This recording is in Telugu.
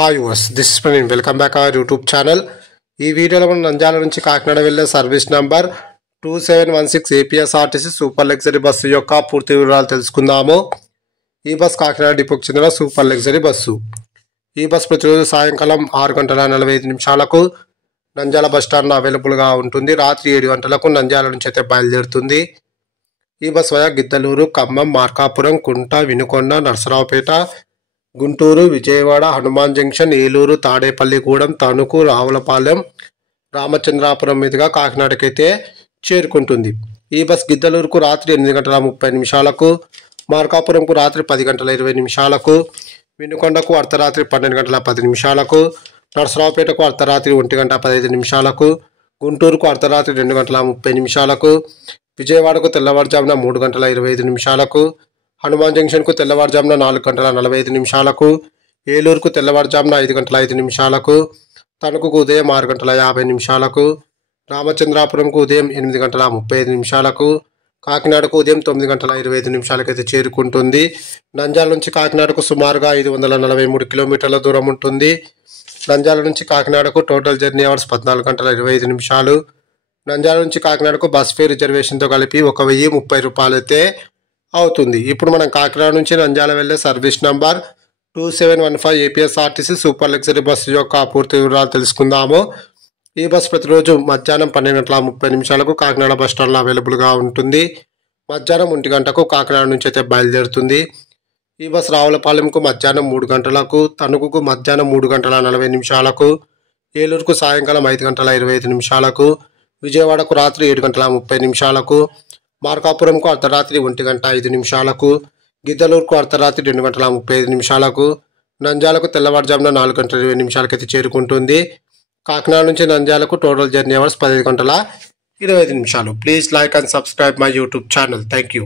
Hi yours, this is Praveen. Welcome back our YouTube channel. ఈ వీడియోలో మనం నంద్యాల నుంచి కాకినాడ వెళ్ళే service number 2716 APSRTC super luxury bus యొక్క పూర్తి వివరాలు తెలుసుకుందాము. ఈ బస్ కాకినాడ డిపోకి చెందిన సూపర్ లగ్జరీ బస్సు. ఈ బస్ ప్రతిరోజు సాయంకాలం 6:45 నంద్యాల బస్ స్టాండ్ అవైలబుల్గా ఉంటుంది. రాత్రి 7 గంటలకు నంద్యాల నుంచి అయితే బయలుదేరుతుంది. ఈ బస్ వయా గిద్దలూరు, ఖమ్మం, మార్కాపురం, కుంట, వినుకొండ, నర్సరావుపేట, గుంటూరు, విజయవాడ, హనుమాన్ జంక్షన్, ఏలూరు, తాడేపల్లిగూడెం, తణుకు, రావులపాలెం, రామచంద్రాపురం మీదుగా కాకినాడకైతే చేరుకుంటుంది. ఈ బస్ గిద్దలూరుకు రాత్రి 8:30, మార్కాపురంకు రాత్రి 10:20, వినుకొండకు అర్ధరాత్రి 12:10, నర్సరావుపేటకు అర్ధరాత్రి 1:15, గుంటూరుకు అర్ధరాత్రి 2:30, విజయవాడకు తెల్లవారుజామున 3:25, హనుమాన్ జంక్షన్కు తెల్లవారుజామున 4:45, ఏలూరుకు తెల్లవారుజామున 5:05, తణుకుకు ఉదయం 6:50, రామచంద్రాపురంకు ఉదయం 8:35, కాకినాడకు ఉదయం 9:25 అయితే చేరుకుంటుంది. నంద్యాల నుంచి కాకినాడకు సుమారుగా 543 కిలోమీటర్ల దూరం ఉంటుంది. నంద్యాల నుంచి కాకినాడకు టోటల్ జర్నీ అవర్స్ 14:25. నంద్యాల నుంచి కాకినాడకు బస్ ఫేర్ రిజర్వేషన్తో కలిపి 1030 రూపాయలు అయితే అవుతుంది. ఇప్పుడు మనం కాకినాడ నుంచి నంద్యాల వెళ్ళే service number 2715 APSRTC super luxury bus యొక్క పూర్తి వివరాలు తెలుసుకుందాము. ఈ బస్ ప్రతిరోజు మధ్యాహ్నం 12:30 కాకినాడ బస్ స్టాండ్లో అవైలబుల్గా ఉంటుంది. మధ్యాహ్నం 1 గంటకు కాకినాడ నుంచి అయితే బయలుదేరుతుంది. ఈ బస్ రావులపాలెంకు మధ్యాహ్నం 3 గంటలకు, తణుకుకు మధ్యాహ్నం 3:40, ఏలూరుకు సాయంకాలం 5:25, విజయవాడకు రాత్రి 7:30, మార్కాపురంకు అర్ధరాత్రి 1:05, గిద్దలూరుకు అర్ధరాత్రి 2:35, నంద్యాలకు తెల్లవారుజామున 4:20 అయితే చేరుకుంటుంది. కాకినాడ నుంచి నంద్యాలకు total journey hours 15:25. Please like and subscribe my YouTube channel. Thank you.